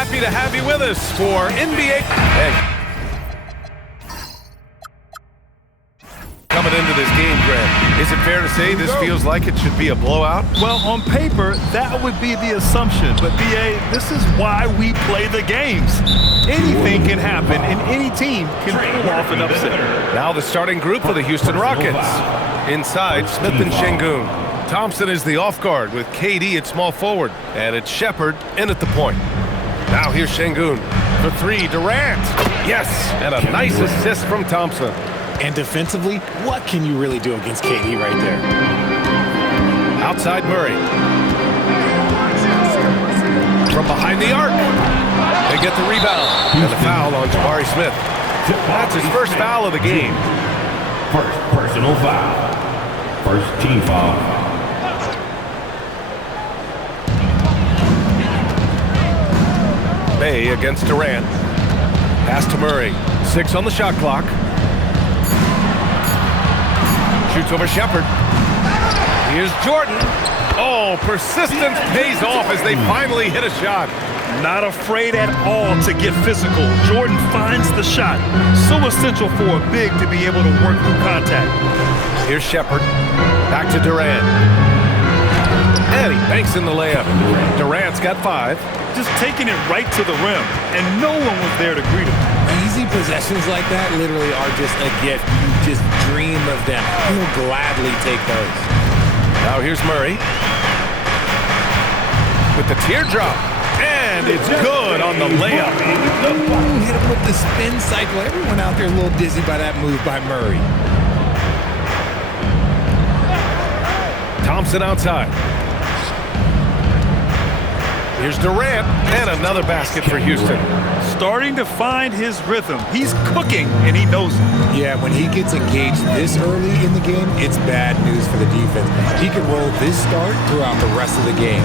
Happy to have you with us for NBA. Hey. Coming into this game, Grant, is it fair to say this feels like it should be a blowout? Well, on paper, that would be the assumption. But, B.A., this is why we play the games. Anything can happen, and any team can pull off an upset. Now the starting group for the Houston Rockets. Inside, Smith and Şengün. Thompson is the off guard with KD at small forward. And it's Shepherd in at the point. Now here's Şengün. For three, Durant. Yes, and a nice assist from Thompson. And defensively, what can you really do against KD right there? Outside Murray. From behind the arc. They get the rebound. And the foul on Jabari Smith. That's his first foul of the game. First personal foul. First team foul. Bay against Durant. Pass to Murray. 6 on the shot clock. Shoots over Shepherd. Here's Jordan. Oh, persistence pays off as they finally hit a shot. Not afraid at all to get physical. Jordan finds the shot. So essential for a big to be able to work through contact. Here's Shepherd. Back to Durant. And he banks in the layup. Durant's got 5. Just taking it right to the rim, and no one was there to greet him. Easy possessions like that literally are just a gift. You just dream of them. You'll gladly take those. Now here's Murray. With the teardrop. And it's good on the layup. Ooh, hit him with the spin cycle. Everyone out there a little dizzy by that move by Murray. Thompson outside. Here's Durant, and another basket for Houston. Starting to find his rhythm. He's cooking, and he knows it. Yeah, when he gets engaged this early in the game, it's bad news for the defense. He can roll this start throughout the rest of the game.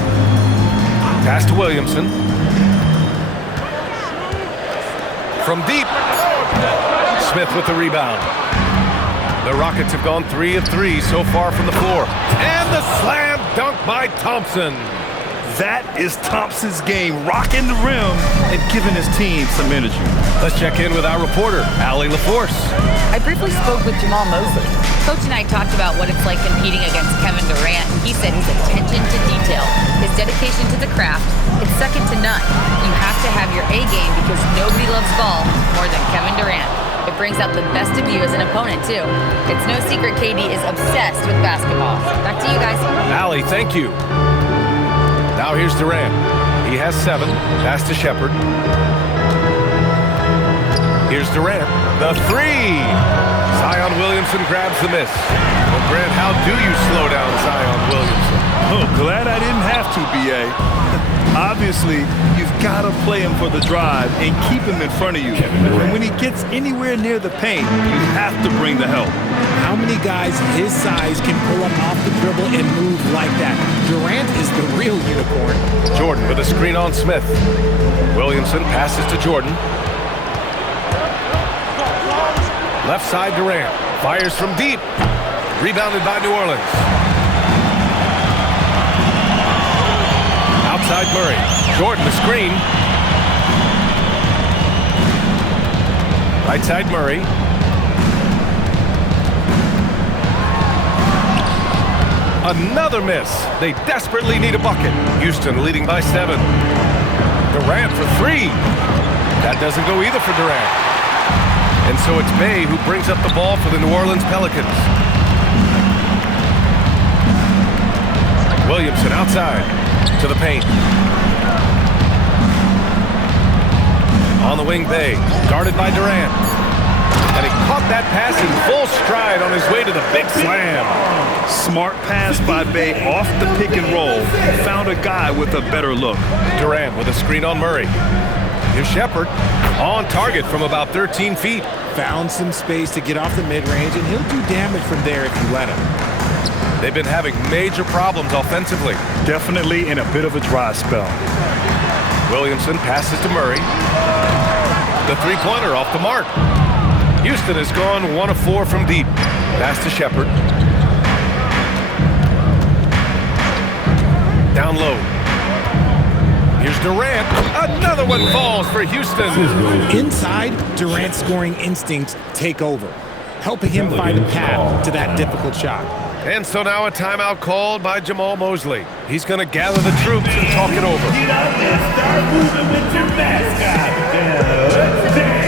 Pass to Williamson. From deep. Smith with the rebound. The Rockets have gone 3 of 3 so far from the floor. And the slam dunk by Thompson. That is Thompson's game, rocking the rim and giving his team some energy. Let's check in with our reporter, Allie LaForce. I briefly spoke with Jamal Mosley. Coach and I talked about what it's like competing against Kevin Durant, and he said his attention to detail, his dedication to the craft, it's second to none. You have to have your A game because nobody loves ball more than Kevin Durant. It brings out the best of you as an opponent, too. It's no secret KD is obsessed with basketball. Back to you guys. Allie, thank you. Now here's Durant. He has 7. Pass to Shepherd. Here's Durant. The 3. Zion Williamson grabs the miss. Well, Grant, how do you slow down Zion Williamson? Oh, glad I didn't have to, B.A. Obviously, you've got to play him for the drive and keep him in front of you. And when he gets anywhere near the paint, you have to bring the help. How many guys his size can pull up off the dribble and move like that? Durant is the real unicorn. Jordan with a screen on Smith. Williamson passes to Jordan. Left side Durant. Fires from deep. Rebounded by New Orleans. Outside Murray. Jordan the screen. Right side Murray. Another miss. They desperately need a bucket. Houston leading by 7. Durant for 3. That doesn't go either for Durant. And so it's Bay who brings up the ball for the New Orleans Pelicans. Williamson outside to the paint. On the wing, Bay, guarded by Durant. And he caught that pass in full stride on his way to the big slam. Smart pass by Bay off the pick and roll. Found a guy with a better look. Durant with a screen on Murray. Here's Shepherd on target from about 13 feet. Found some space to get off the mid-range, and he'll do damage from there if you let him. They've been having major problems offensively. Definitely in a bit of a dry spell. Williamson passes to Murray. The three-pointer off the mark. Houston has gone 1 of 4 from deep. Pass to Shepherd. Down low. Here's Durant. Another one falls for Houston. Inside, Durant's scoring instincts take over, helping him find a path to that difficult shot. And so now a timeout called by Jamal Mosley. He's going to gather the troops and talk it over. Get out there, start moving with your mascot. Let's dance.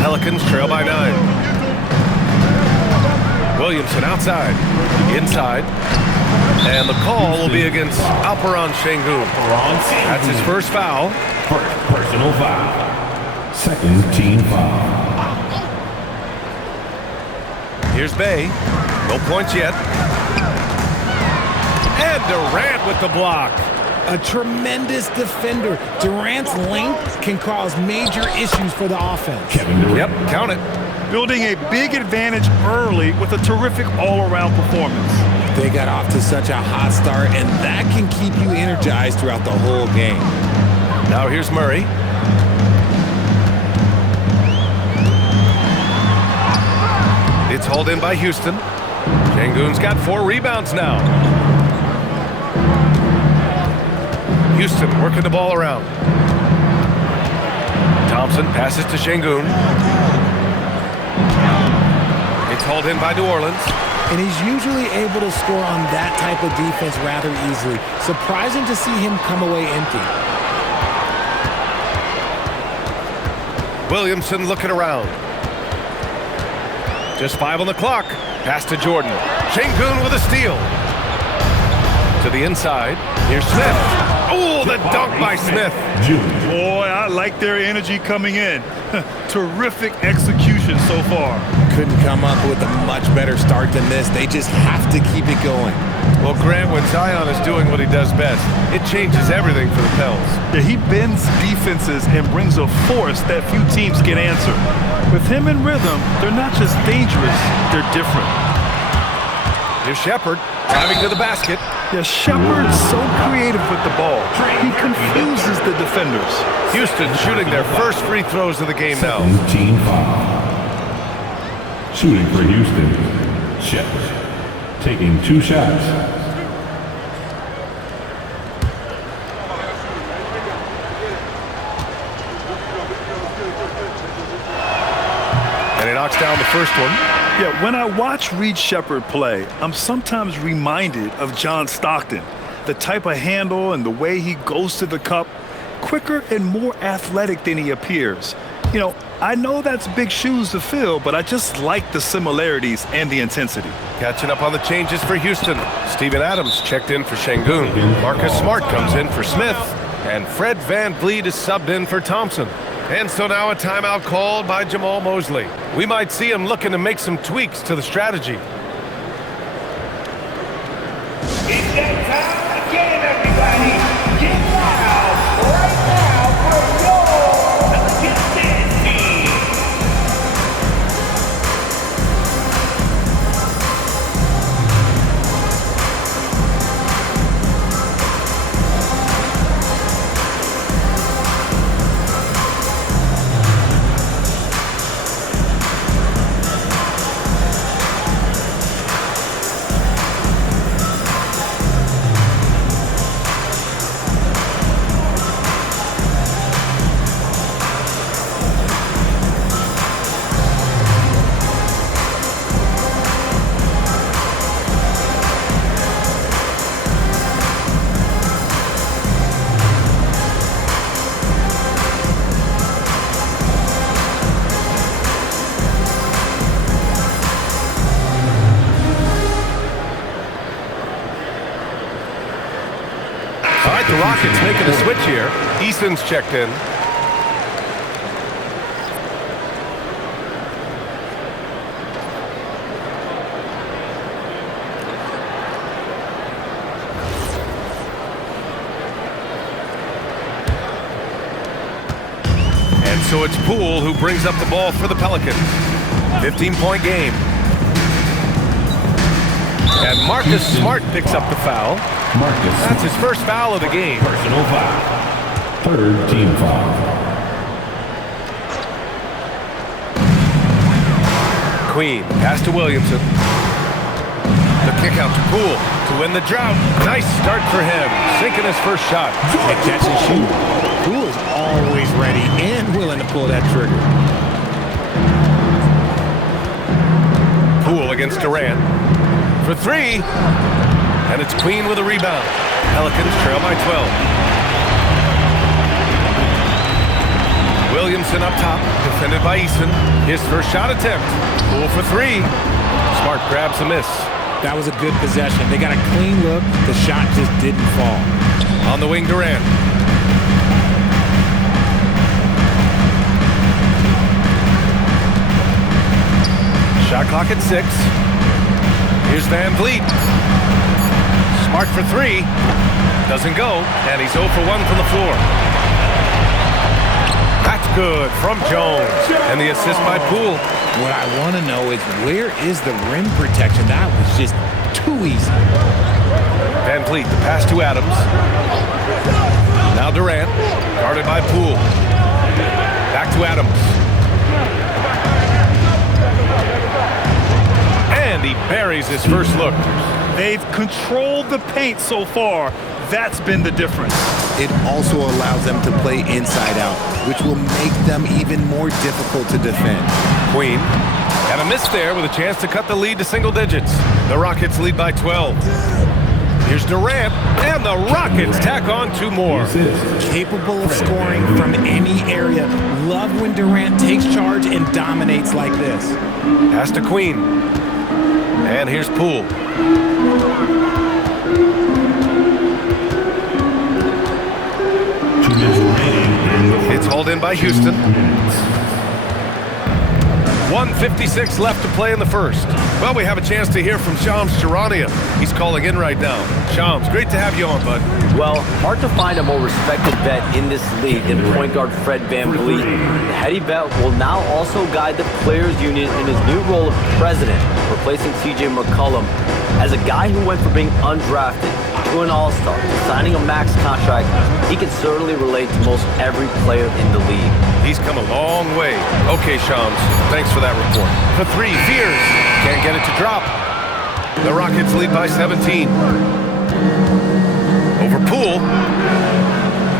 Pelicans trail by 9. Williamson outside, inside, and the call will be against Alperen Sengun. That's his first foul. First personal foul. Second team foul. Here's Bay. No points yet. And Durant with the block. A tremendous defender. Durant's length can cause major issues for the offense. Kevin Durant. Yep, count it. Building a big advantage early with a terrific all-around performance. They got off to such a hot start, and that can keep you energized throughout the whole game. Now here's Murray. It's hauled in by Houston. Sengun's got 4 rebounds now. Houston working the ball around. Thompson passes to Sengun. It's hauled in by New Orleans. And he's usually able to score on that type of defense rather easily. Surprising to see him come away empty. Williamson looking around. Just 5 on the clock. Pass to Jordan. Sengun with a steal. To the inside. Here's Smith. Oh, the dunk by Smith. Boy, I like their energy coming in. Terrific execution so far. Couldn't come up with a much better start than this. They just have to keep it going. Well, Grant, when Zion is doing what he does best, it changes everything for the Pels. Yeah, he bends defenses and brings a force that few teams can answer. With him in rhythm, they're not just dangerous, they're different. Here's Shepherd driving to the basket. Yeah, Shepherd's so creative with the ball. He confuses the defenders. Houston shooting their first free throws of the game now. Second team foul. Shooting for Houston, Shepherd. Taking 2 shots. And he knocks down the first one. Yeah, when I watch Reed Shepherd play, I'm sometimes reminded of John Stockton. The type of handle and the way he goes to the cup, quicker and more athletic than he appears. You know, I know that's big shoes to fill, but I just like the similarities and the intensity. Catching up on the changes for Houston. Steven Adams checked in for Sengun. Marcus Smart comes in for Smith. And Fred VanVleet is subbed in for Thompson. And so now a timeout called by Jamal Mosley. We might see him looking to make some tweaks to the strategy. It's that time again, everybody. Get loud right now for your Houston team. The Rockets making a switch here. Eason's checked in. And so it's Poole who brings up the ball for the Pelicans. 15-point game. And Marcus Smart picks up the foul. That's his first foul of the game. Personal foul. Third team foul. Queen, pass to Williamson. The kick out to Poole to win the drought. Nice start for him. Sinking his first shot. And catch and shoot. Poole is always ready and willing to pull that trigger. Poole against Durant. For three. And it's Queen with a rebound. Pelicans trail by 12. Williamson up top, defended by Eason. His first shot attempt. Poole for three. Smart grabs a miss. That was a good possession. They got a clean look. The shot just didn't fall. On the wing, Durant. Shot clock at 6. Here's Van Vliet. Smart for three. Doesn't go, and he's 0 for 1 from the floor. That's good from Jones. And the assist by Poole. What I want to know is, where is the rim protection? That was just too easy. Van Vliet, the pass to Adams. Now Durant, guarded by Poole. Back to Adams. And he buries his first look. They've controlled the paint so far. That's been the difference. It also allows them to play inside out, which will make them even more difficult to defend. Queen, and a miss there with a chance to cut the lead to single digits. The Rockets lead by 12. Here's Durant, and the Rockets tack on 2 more. Capable of scoring from any area. Love when Durant takes charge and dominates like this. Pass to Queen. And here's Poole. It's hauled in by Houston. 1:56 left to play in the first. Well, we have a chance to hear from Shams Charania. He's calling in right now. Shams, great to have you on, bud. Well, hard to find a more respected vet in this league than point guard Fred VanVleet. The heady vet will now also guide the Players Union in his new role of president, replacing C.J. McCollum. As a guy who went from being undrafted to an all-star, signing a max contract, he can certainly relate to most every player in the league. He's come a long way. Okay, Shams, thanks for that report. For three, Fears can't get it to drop. The Rockets lead by 17. Over Poole,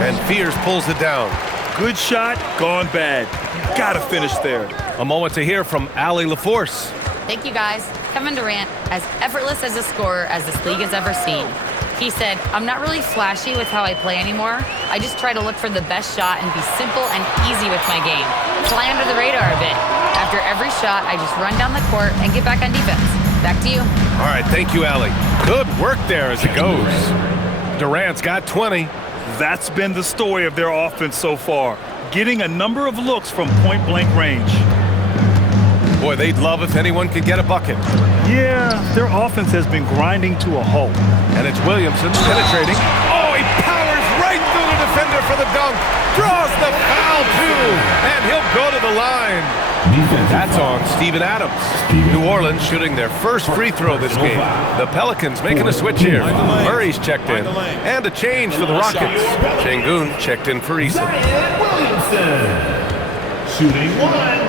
and Fears pulls it down. Good shot, gone bad. You gotta finish there. A moment to hear from Allie LaForce. Thank you, guys. Kevin Durant, as effortless as a scorer as this league has ever seen. He said, "I'm not really flashy with how I play anymore. I just try to look for the best shot and be simple and easy with my game. Fly under the radar a bit. After every shot, I just run down the court and get back on defense." Back to you. All right, thank you, Allie. Good work there as it goes. Durant's got 20. That's been the story of their offense so far, getting a number of looks from point-blank range. Boy, they'd love if anyone could get a bucket. Yeah, their offense has been grinding to a halt. And it's Williamson penetrating. Oh, he powers right through the defender for the dunk. Draws the foul, too. And he'll go to the line. That's on Steven Adams. New Orleans shooting their first free throw this game. The Pelicans making a switch here. Murray's checked in. And a change for the Rockets. Sengun checked in for Eason. Williamson, shooting 1.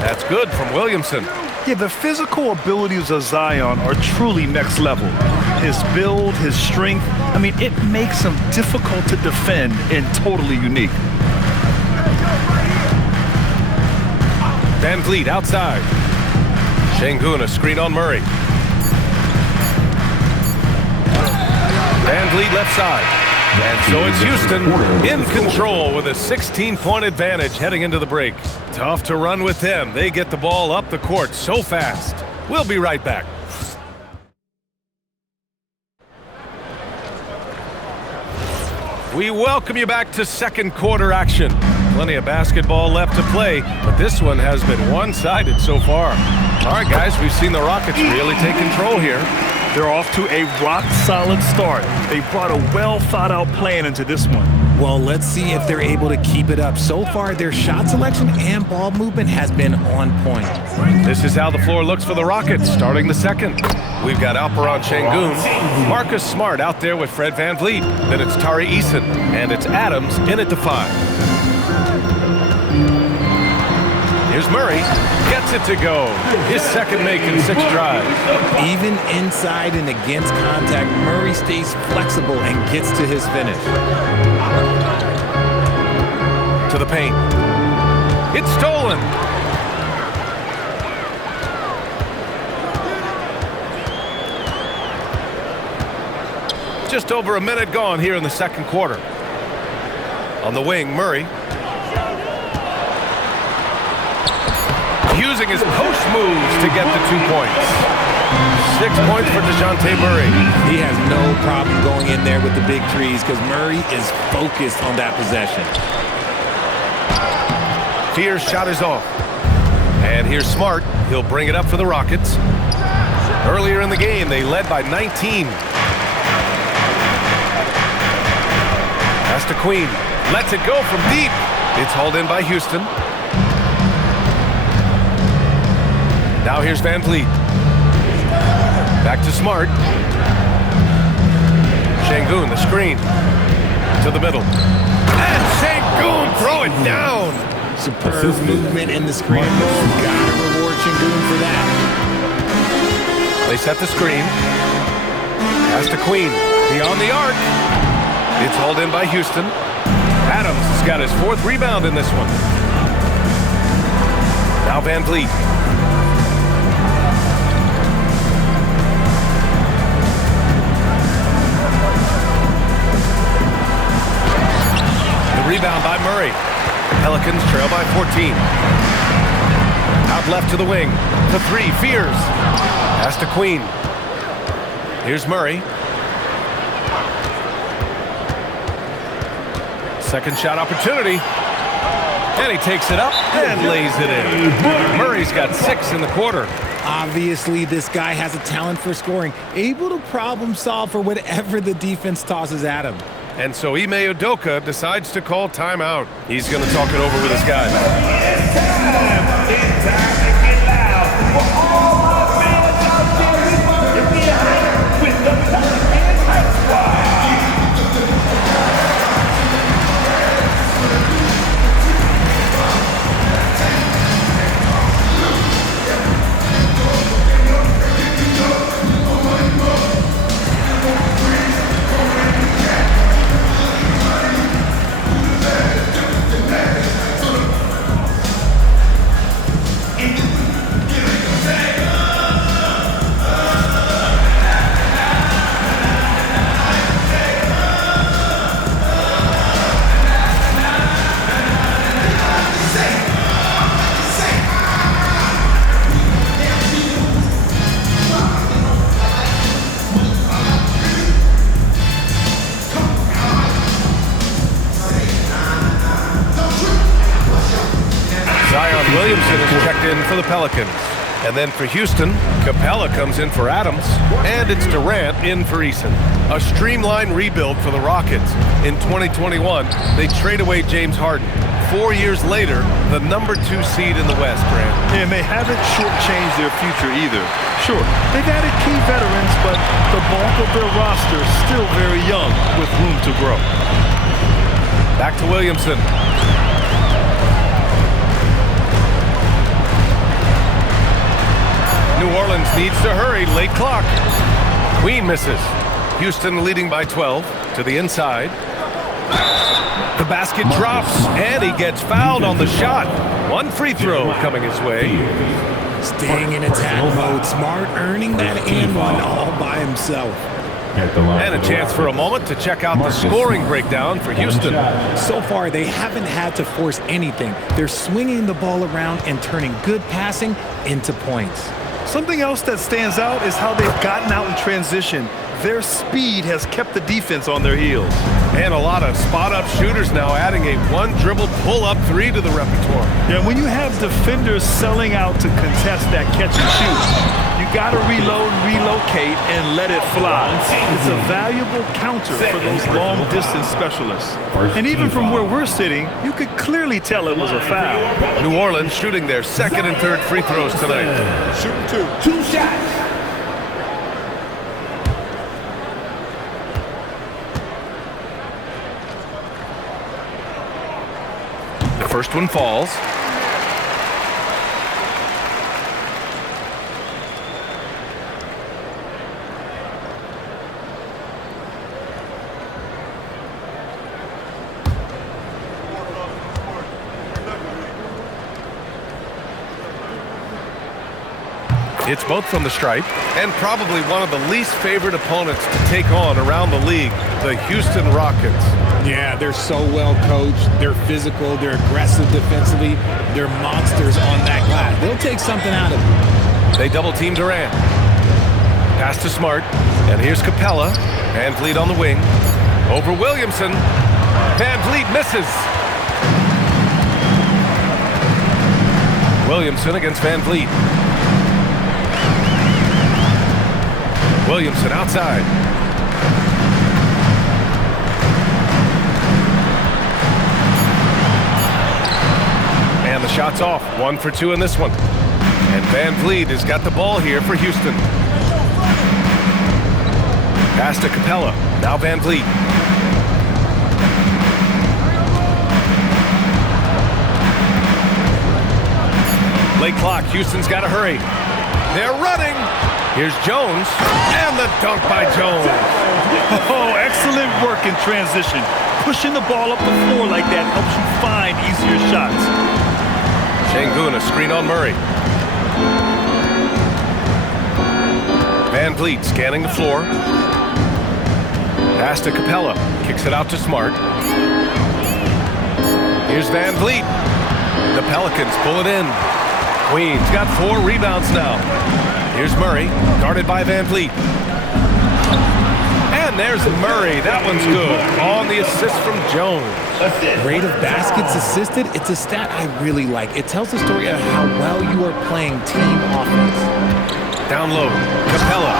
That's good from Williamson. Yeah, the physical abilities of Zion are truly next level. His build, his strength, I mean, it makes him difficult to defend and totally unique. Van Vliet outside. Sengun a screen on Murray. Van Vliet left side. And so it's Houston in control with a 16-point advantage heading into the break. Tough to run with them. They get the ball up the court so fast. We'll be right back. We welcome you back to second quarter action. Plenty of basketball left to play, but this one has been one-sided so far. All right, guys, we've seen the Rockets really take control here. They're off to a rock-solid start. They brought a well-thought-out plan into this one. Well, let's see if they're able to keep it up. So far, their shot selection and ball movement has been on point. This is how the floor looks for the Rockets starting the second. We've got Alperen Sengun, Marcus Smart out there with Fred VanVleet. Then it's Tari Eason, and it's Adams in at the 5. Here's Murray, gets it to go. His second make in 6 drives. Even inside and against contact, Murray stays flexible and gets to his finish. To the paint. It's stolen. Just over a minute gone here in the second quarter. On the wing, Murray. Using his post moves to get the 2 points. 6 points for DeJounte Murray. He has no problem going in there with the big threes because Murray is focused on that possession. Fear's shot is off. And here's Smart. He'll bring it up for the Rockets. Earlier in the game, they led by 19. Pass to Queen. Lets it go from deep. It's hauled in by Houston. Now here's VanVleet. Back to Smart. Sengun, the screen. To the middle. And Sengun, throw it down. Superb movement in the screen move. Gotta reward Sengun for that. They set the screen. Pass to Queen. Beyond the arc. It's hauled in by Houston. Adams has got his 4th rebound in this one. Now VanVleet. Rebound by Murray. Pelicans trail by 14. Out left to the wing. To 3, Fears. Pass to Queen. Here's Murray. Second shot opportunity. And he takes it up and lays it in. Murray's got 6 in the quarter. Obviously, this guy has a talent for scoring, able to problem solve for whatever the defense tosses at him. And so Ime Udoka decides to call timeout. He's going to talk it over with his guys. It's time to get loud for all my fellas out there to be hyped with the Pelicans Hype Squad. Williamson is checked in for the Pelicans. And then for Houston, Capella comes in for Adams. And it's Durant in for Eason. A streamlined rebuild for the Rockets. In 2021, they trade away James Harden. 4 years later, the number 2 seed in the West, Grant. And they haven't shortchanged their future either. Sure, they've added key veterans, but the bulk of their roster is still very young with room to grow. Back to Williamson. New Orleans needs to hurry, late clock. Queen misses. Houston leading by 12 to the inside. The basket drops, and he gets fouled on the shot. One free throw coming his way. Staying in attack mode, Smart earning that and one all by himself. And a chance for a moment to check out the scoring breakdown for Houston. So far, they haven't had to force anything. They're swinging the ball around and turning good passing into points. Something else that stands out is how they've gotten out in transition Their speed has kept the defense on their heels. And a lot of spot-up shooters now adding a one-dribble pull-up three to the repertoire. Yeah, when you have defenders selling out to contest that catch and shoot, you got to reload, relocate, and let it fly. It's a valuable counter for those long-distance specialists. And even from where we're sitting, you could clearly tell it was a foul. New Orleans shooting their second and third free throws tonight. Shooting two shots. The first one falls. It's both from the stripe, and probably one of the least favored opponents to take on around the league, the Houston Rockets. Yeah, they're so well coached. They're physical. They're aggressive defensively. They're monsters on that glass. They'll take something out of it. They double-team Durant. Pass to Smart, and here's Capella. Van Vliet on the wing. Over Williamson. Van Vliet misses. Williamson against Van Vliet. Williamson outside. And the shot's off. 1 for 2 in this one. And Van Vliet has got the ball here for Houston. Pass to Capella. Now Van Vliet. Late clock. Houston's got to hurry. They're running. Here's Jones, and the dunk by Jones. Oh, excellent work in transition. Pushing the ball up the floor like that helps you find easier shots. Sengun, a screen on Murray. Van Vliet scanning the floor. Pass to Capella. Kicks it out to Smart. Here's Van Vliet. The Pelicans pull it in. Queens got 4 rebounds now. Here's Murray, guarded by Van Vliet. And there's Murray. That one's good. On the assist from Jones. Rate of baskets assisted, it's a stat I really like. It tells the story of how well you are playing team offense. Down low, Capella.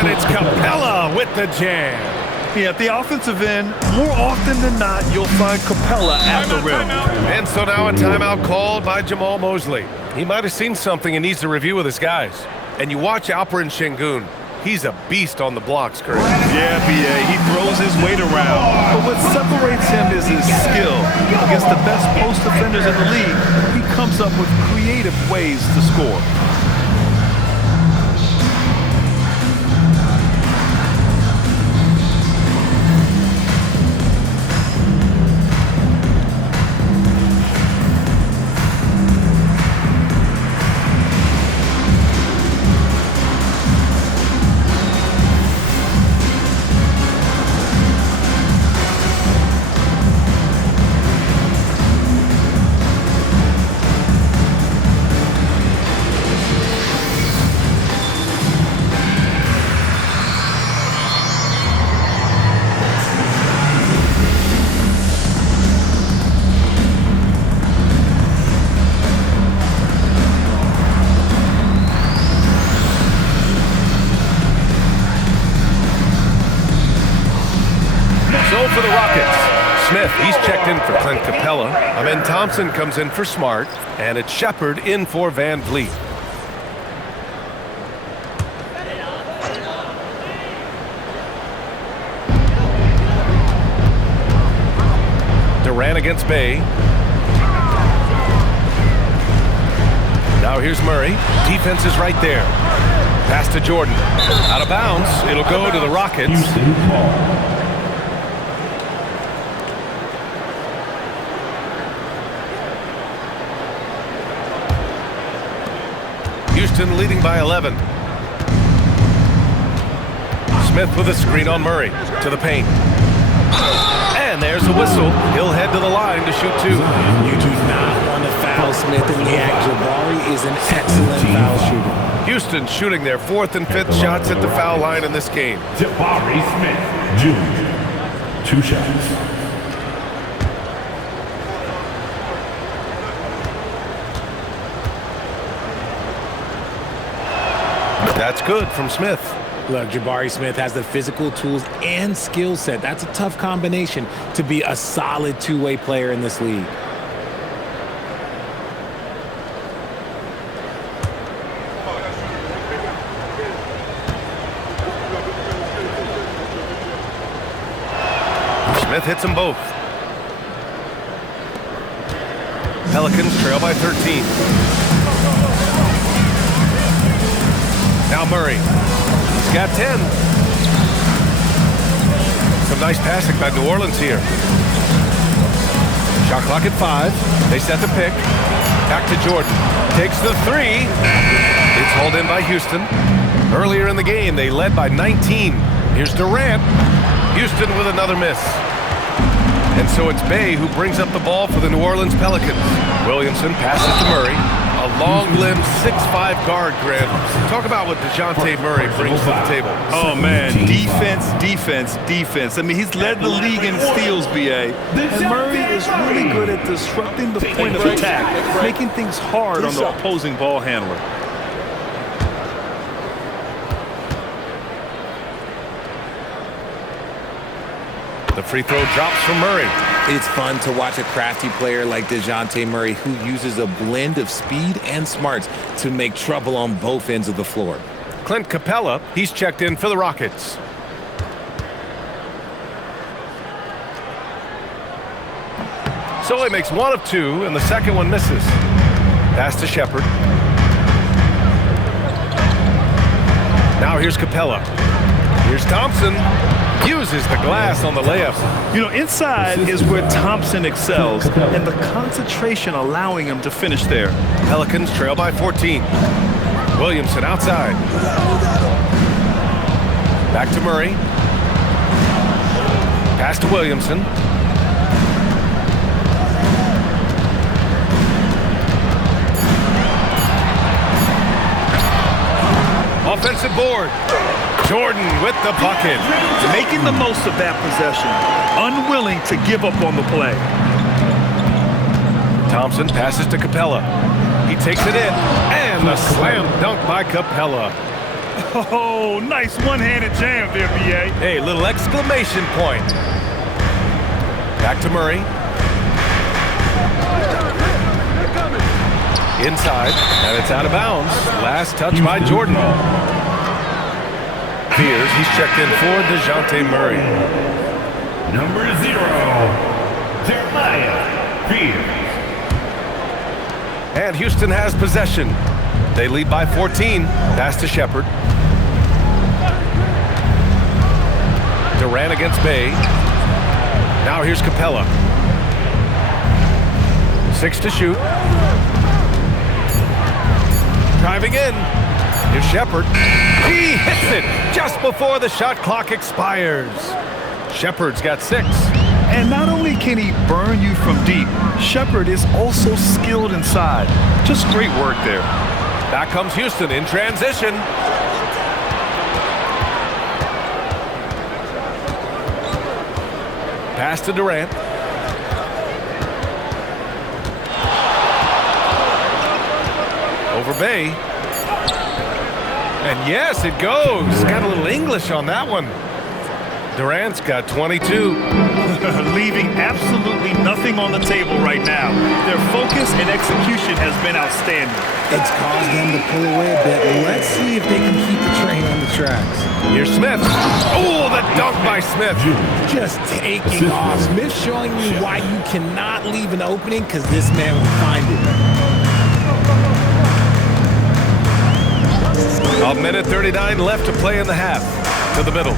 And it's Capella with the jam. Yeah, at the offensive end, more often than not, you'll find Capella at the rim. And so now a timeout called by Jamal Mosley. He might have seen something and needs to review with his guys. And you watch Alperen Sengun. He's a beast on the blocks, Kurt. Yeah, B.A., he throws his weight around. But what separates him is his skill. Against the best post defenders in the league, he comes up with creative ways to score. For the Rockets, Smith, he's checked in for Clint Capella. Amen Thompson comes in for Smart, and it's Shepard in for Van Vliet. Durant against Bay. Now here's Murray. Defense is right there. Pass to Jordan. Out of bounds. It'll go to the Rockets. Houston ball. Houston leading by 11. Smith with a screen on Murray to the paint. And there's a whistle. He'll head to the line to shoot 2. You do not want to foul well, Smith, and yeah, Jabari is an excellent foul shooter. Houston shooting their 4th and 5th shots at the foul line in this game. Jabari Smith, Jr. 2 shots. That's good from Smith. Look, Jabari Smith has the physical tools and skill set. That's a tough combination to be a solid two-way player in this league. Smith hits them both. Pelicans trail by 13. Now Murray. He's got 10. Some nice passing by New Orleans here. Shot clock at 5. They set the pick. Back to Jordan. Takes the 3. It's hauled in by Houston. Earlier in the game, they led by 19. Here's Durant. Houston with another miss. And so it's Bey who brings up the ball for the New Orleans Pelicans. Williamson passes to Murray. A long-limbed 6'5" guard, Grant. Talk about what DeJounte Murray brings to the table. Oh, man. Defense, defense, defense. I mean, he's led the league in steals, B.A. And Murray is really good at disrupting the point of attack, making things hard on the opposing ball handler. The free throw drops from Murray. It's fun to watch a crafty player like DeJounte Murray who uses a blend of speed and smarts to make trouble on both ends of the floor. Clint Capella, he's checked in for the Rockets. So he makes 1 of 2, and the second one misses. Pass to Shepherd. Now here's Capella. Here's Thompson. Uses the glass on the layup. You know, inside is where Thompson excels, and the concentration allowing him to finish there. Pelicans trail by 14. Williamson outside. Back to Murray. Pass to Williamson. Offensive board. Jordan with the bucket. Making the most of that possession. Unwilling to give up on the play. Thompson passes to Capella. He takes it in. And a slam dunk by Capella. Oh, nice one-handed jam there, B.A. Hey, little exclamation point. Back to Murray. Inside, and it's out of bounds. Last touch by Jordan. Fears he's checked in for DeJounte Murray. Number 0, Jeremiah Fears. And Houston has possession. They lead by 14. Pass to Shepherd. Durant against Bey. Now here's Capella. 6 to shoot. Driving in. Here's Shepherd. He hits it just before the shot clock expires. Shepherd's got 6. And not only can he burn you from deep, Shepherd is also skilled inside. Just great work there. Back comes Houston in transition. Pass to Durant. Over Bey. And yes, it goes. Got a little English on that one. Durant's got 22. Leaving absolutely nothing on the table right now. Their focus and execution has been outstanding. It's caused them to pull away a bit. Let's see if they can keep the train on the tracks. Here's Smith. Oh, the dunk by Smith. Just taking off. Smith showing you why you cannot leave an opening, because this man will find it. A minute 39 left to play in the half. To the middle.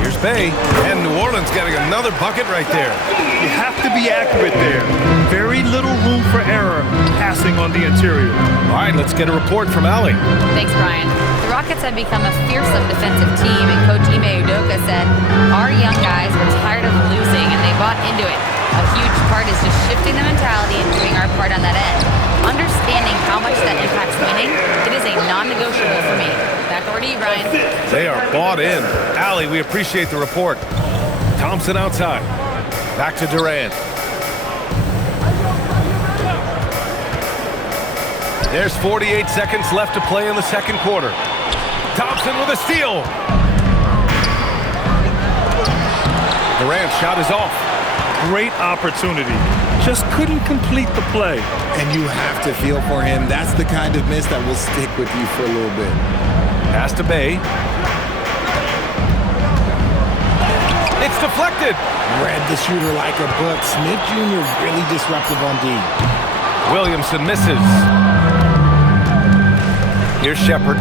Here's Bey, and New Orleans getting another bucket right there. You have to be accurate there. Very little room for error passing on the interior. All right, let's get a report from Allie. Thanks, Brian. The Rockets have become a fearsome defensive team, and Coach Ime Udoka said, our young guys were tired of losing, and they bought into it. A huge part is just shifting the mentality and doing our part on that end. Brian. They are bought in. Allie, we appreciate the report. Thompson outside. Back to Durant. There's 48 seconds left to play in the second quarter. Thompson with a steal. Durant's shot is off. Great opportunity. Just couldn't complete the play. And you have to feel for him. That's the kind of miss that will stick with you for a little bit. Pass to Bay. It's deflected. Read the shooter like a book. Smith Jr. really disruptive on D. Williamson misses. Here's Shepard.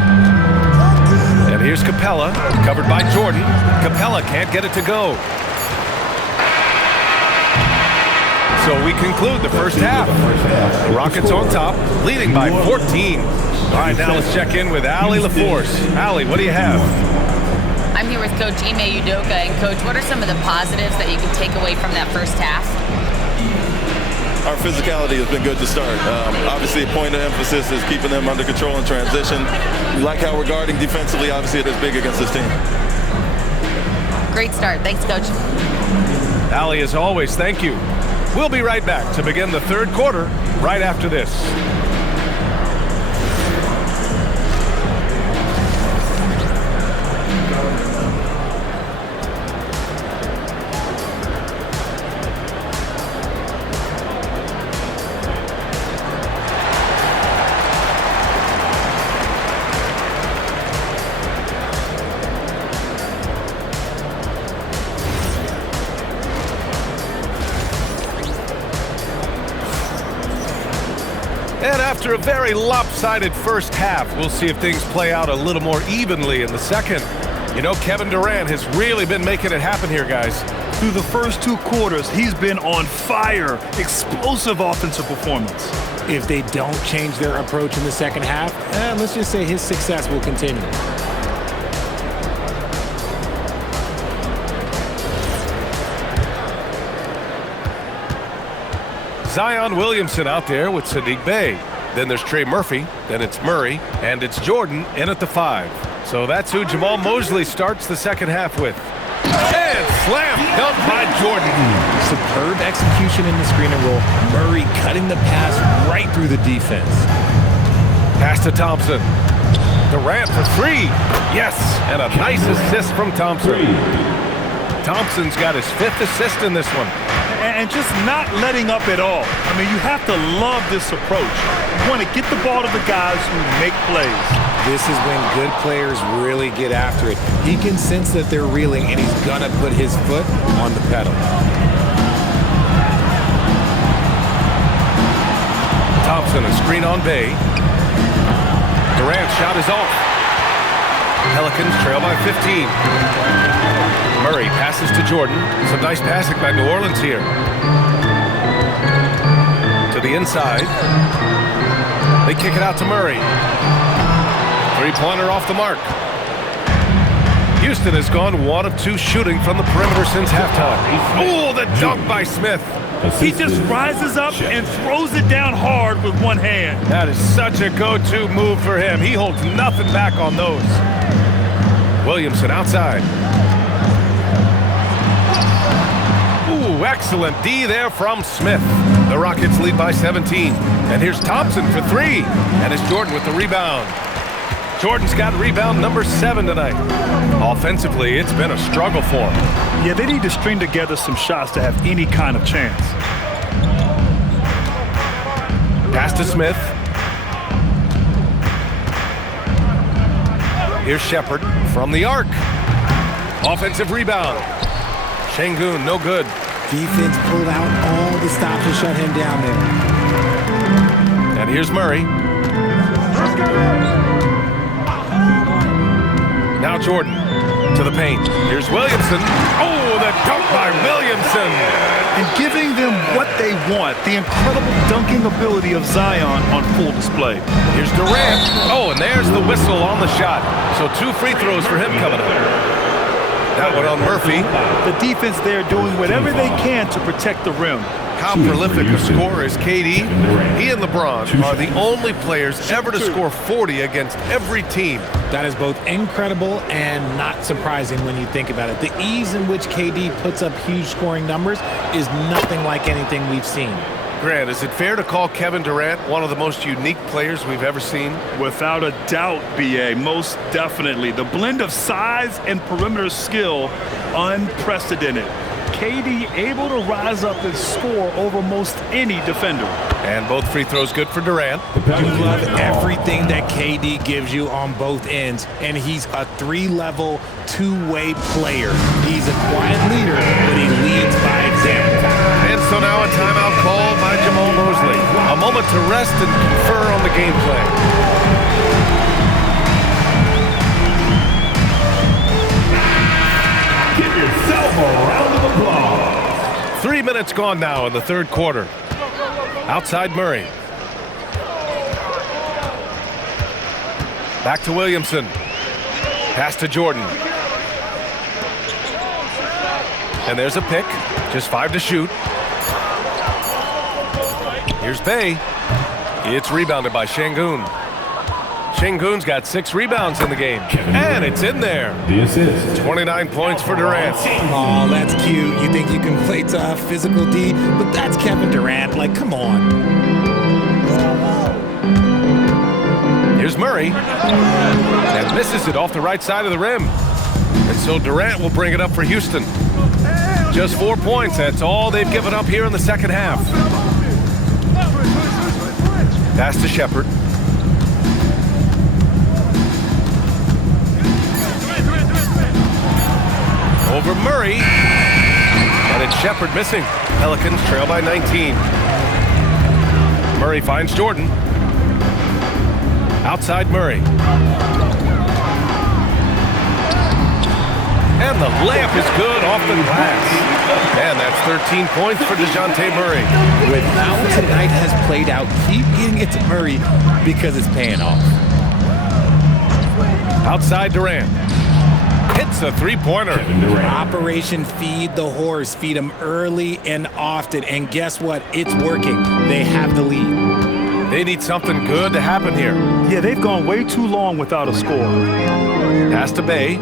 And here's Capella, covered by Jordan. Capella can't get it to go. So we conclude the first half. The Rockets on top, leading by 14. All right, now let's check in with Allie LaForce. Allie, what do you have? I'm here with Coach Ime Udoka. And Coach, what are some of the positives that you can take away from that first half? Our physicality has been good to start. Obviously, a point of emphasis is keeping them under control in transition. We like how we're guarding defensively. Obviously, it is big against this team. Great start. Thanks, Coach. Allie, as always, thank you. We'll be right back to begin the third quarter right after this. And after a very lopsided first half, we'll see if things play out a little more evenly in the second. You know, Kevin Durant has really been making it happen here, guys. Through the first two quarters, he's been on fire. Explosive offensive performance. If they don't change their approach in the second half, let's just say his success will continue. Zion Williamson out there with Sadiq Bey. Then there's Trey Murphy. Then it's Murray. And it's Jordan in at the 5. So that's who Jamal Mosley starts the second half with. And slam dunked by Jordan. Superb execution in the screen and roll. Murray cutting the pass right through the defense. Pass to Thompson. Durant for 3. Yes, and a nice assist from Thompson. Thompson's got his 5th assist in this one. And just not letting up at all. I mean, you have to love this approach. You want to get the ball to the guys who make plays. This is when good players really get after it. He can sense that they're reeling, and he's going to put his foot on the pedal. Thompson, a screen on Bay. Durant's shot is off. Pelicans trail by 15. Murray passes to Jordan. Some nice passing by New Orleans here. To the inside. They kick it out to Murray. Three-pointer off the mark. Houston has gone 1 of 2 shooting from the perimeter since halftime. Oh, the dunk by Smith. He just rises up and throws it down hard with one hand. That is such a go-to move for him. He holds nothing back on those. Williamson outside. Ooh, excellent D there from Smith. The Rockets lead by 17. And here's Thompson for 3. And it's Jordan with the rebound. Jordan's got rebound number 7 tonight. Offensively, it's been a struggle for him. Yeah, they need to string together some shots to have any kind of chance. Pass to Smith. Here's Shepard from the arc. Offensive rebound. Şengün, no good. Defense pulled out all the stops to shut him down there. And here's Murray. Now Jordan to the paint. Here's Williamson. Oh, the dunk by Williamson. And giving them what they want. The incredible dunking ability of Zion on full display. Here's Durant. Oh, and there's the whistle on the shot. So 2 free throws for him coming up. That one on Murphy. The defense there doing whatever they can to protect the rim. How prolific a scorer is KD? He and LeBron are the only players ever to score 40 against every team. That is both incredible and not surprising when you think about it. The ease in which KD puts up huge scoring numbers is nothing like anything we've seen. Grant, is it fair to call Kevin Durant one of the most unique players we've ever seen? Without a doubt, B.A., most definitely. The blend of size and perimeter skill, unprecedented. KD able to rise up and score over most any defender. And both free throws good for Durant. You love everything that KD gives you on both ends, and he's a three-level, two-way player. He's a quiet leader, but he leads by example. And so now a timeout call by Jamal Mosley. A moment to rest and confer on the gameplay. Yourself a round of applause. 3 minutes gone now in the third quarter. Outside Murray. Back to Williamson. Pass to Jordan. And there's a pick. Just 5 to shoot. Here's Bey. It's rebounded by Şengün. Şengün's got 6 rebounds in the game. And it's in there. The assist. 29 points for Durant. Oh, that's cute. You think you can play tough, physical D, but that's Kevin Durant. Like, come on. Here's Murray. And misses it off the right side of the rim. And so Durant will bring it up for Houston. Just 4 points. That's all they've given up here in the second half. Pass to Shepherd. Over Murray. And it's Shepherd missing. Pelicans trail by 19. Murray finds Jordan. Outside Murray. And the layup is good off the glass. And that's 13 points for DeJounte Murray. With how tonight has played out, keep getting it to Murray because it's paying off. Outside Durant. Hits a three-pointer. Operation Feed the Horse. Feed him early and often. And guess what? It's working. They have the lead. They need something good to happen here. Yeah, they've gone way too long without a score. Pass to Bey.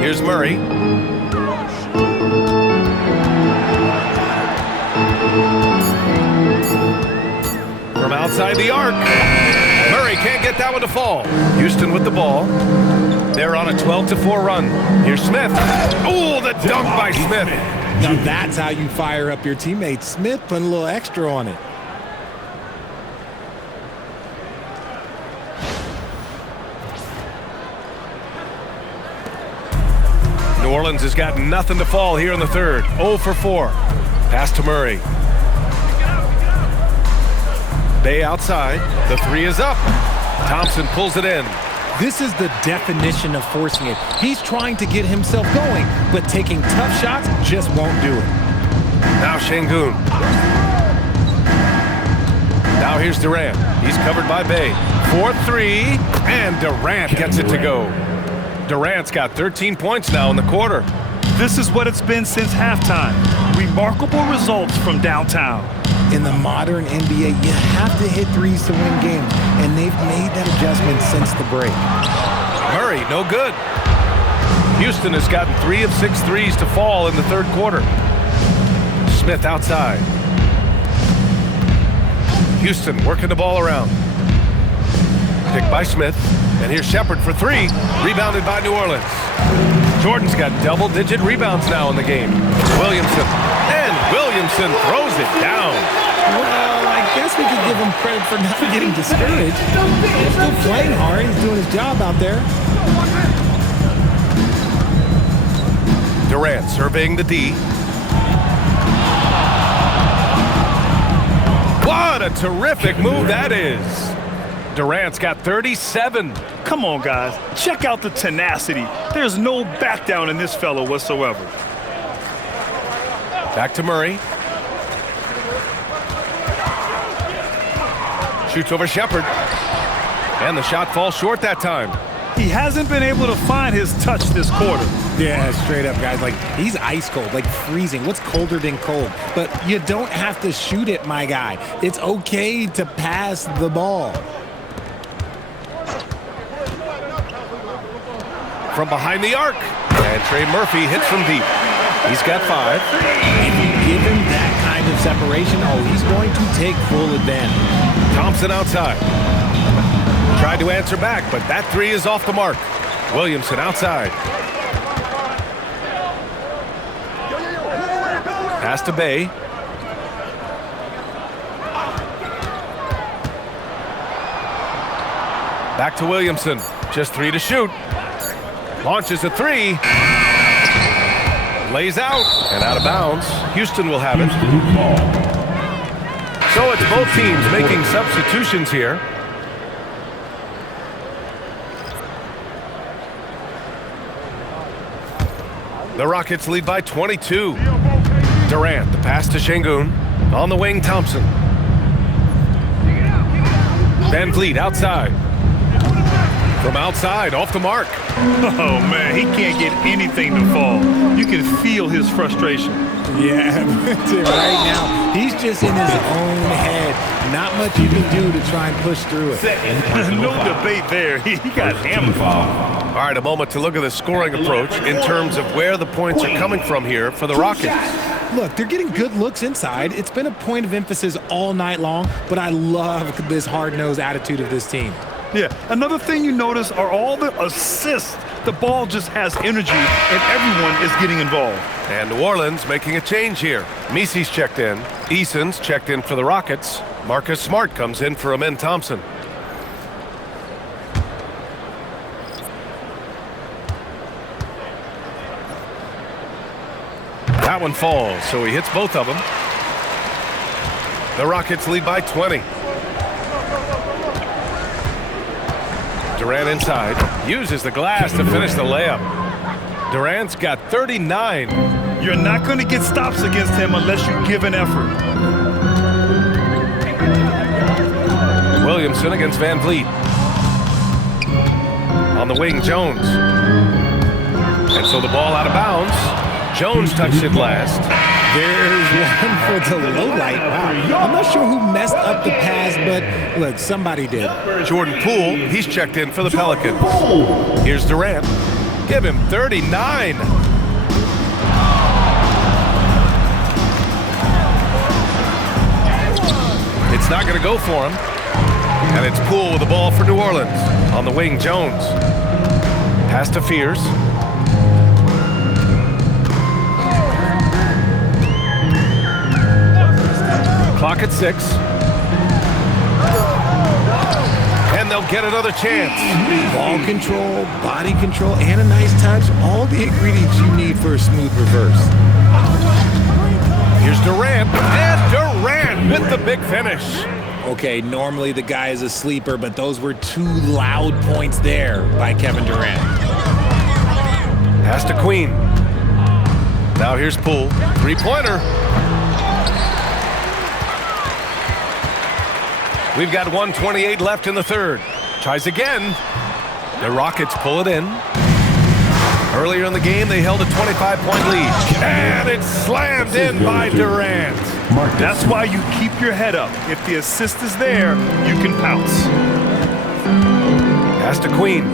Here's Murray. From outside the arc. Murray can't get that one to fall. Houston with the ball. They're on a 12-4 run. Here's Smith. Oh, the dunk by Smith. Now that's how you fire up your teammates. Smith putting a little extra on it. New Orleans has got nothing to fall here in the third. 0 for 4. Pass to Murray. Bey outside. The 3 is up. Thompson pulls it in. This is the definition of forcing it. He's trying to get himself going, but taking tough shots just won't do it. Now Şengün. Now here's Durant. He's covered by Bey. 4-3, and Durant gets it to go. Durant's got 13 points now in the quarter. This is what it's been since halftime. Remarkable results from downtown. In the modern NBA, you have to hit threes to win games, and they've made that adjustment since the break. Murray, no good. Houston has gotten 3 of 6 threes to fall in the third quarter. Smith outside. Houston working the ball around. Picked by Smith. And here's Shepherd for 3. Rebounded by New Orleans. Jordan's got double-digit rebounds now in the game. Williamson. And Williamson throws it down. Well, I guess we could give him credit for not getting discouraged. He's still playing hard. He's doing his job out there. Durant surveying the D. What a terrific move that is. Durant's got 37. Come on, guys. Check out the tenacity. There's no back down in this fellow whatsoever. Back to Murray. Shoots over Shepherd. And the shot falls short that time. He hasn't been able to find his touch this quarter. Yeah, straight up, guys. Like, he's ice cold, like freezing. What's colder than cold? But you don't have to shoot it, my guy. It's okay to pass the ball. From behind the arc. And Trey Murphy hits from deep. He's got 5. If you give him that kind of separation, oh, he's going to take full advantage. Thompson outside. Tried to answer back, but that 3 is off the mark. Williamson outside. Pass to Bay. Back to Williamson. Just 3 to shoot. Launches a 3. Lays out and out of bounds. Houston will have it. So it's both teams making substitutions here. The Rockets lead by 22. Durant, the pass to Şengün. On the wing, Thompson. Van Vliet outside. From outside, off the mark. Oh, man, he can't get anything to fall. You can feel his frustration. Yeah, right now, he's just in his own head. Not much you can do to try and push through it. No debate there. He got hammered. All right, a moment to look at the scoring approach in terms of where the points are coming from here for the Rockets. Look, they're getting good looks inside. It's been a point of emphasis all night long, but I love this hard-nosed attitude of this team. Yeah, another thing you notice are all the assists. The ball just has energy, and everyone is getting involved. And New Orleans making a change here. Misi's checked in. Eason's checked in for the Rockets. Marcus Smart comes in for Amen Thompson. That one falls, so he hits both of them. The Rockets lead by 20. Durant inside, uses the glass to finish the layup. Durant's got 39. You're not going to get stops against him unless you give an effort. Williamson against Van Vliet. On the wing, Jones. And so the ball out of bounds. Jones touched it last. There's one for the low light. Wow. I'm not sure who messed up the pass, but look, somebody did. Jordan Poole, he's checked in for the Pelicans. Here's Durant. Give him 39. It's not going to go for him. And it's Poole with the ball for New Orleans. On the wing, Jones. Pass to Fears. Clock at 6. And they'll get another chance. Ball control, body control, and a nice touch. All the ingredients you need for a smooth reverse. Here's Durant. And Durant with the big finish. Okay, normally the guy is a sleeper, but those were 2 loud points there by Kevin Durant. Pass to Queen. Now here's Poole. 3-pointer. We've got 1:28 left in the third. Tries again. The Rockets pull it in. Earlier in the game, they held a 25-point lead. And it's slammed in by Durant. That's why you keep your head up. If the assist is there, you can pounce. Pass to Queen.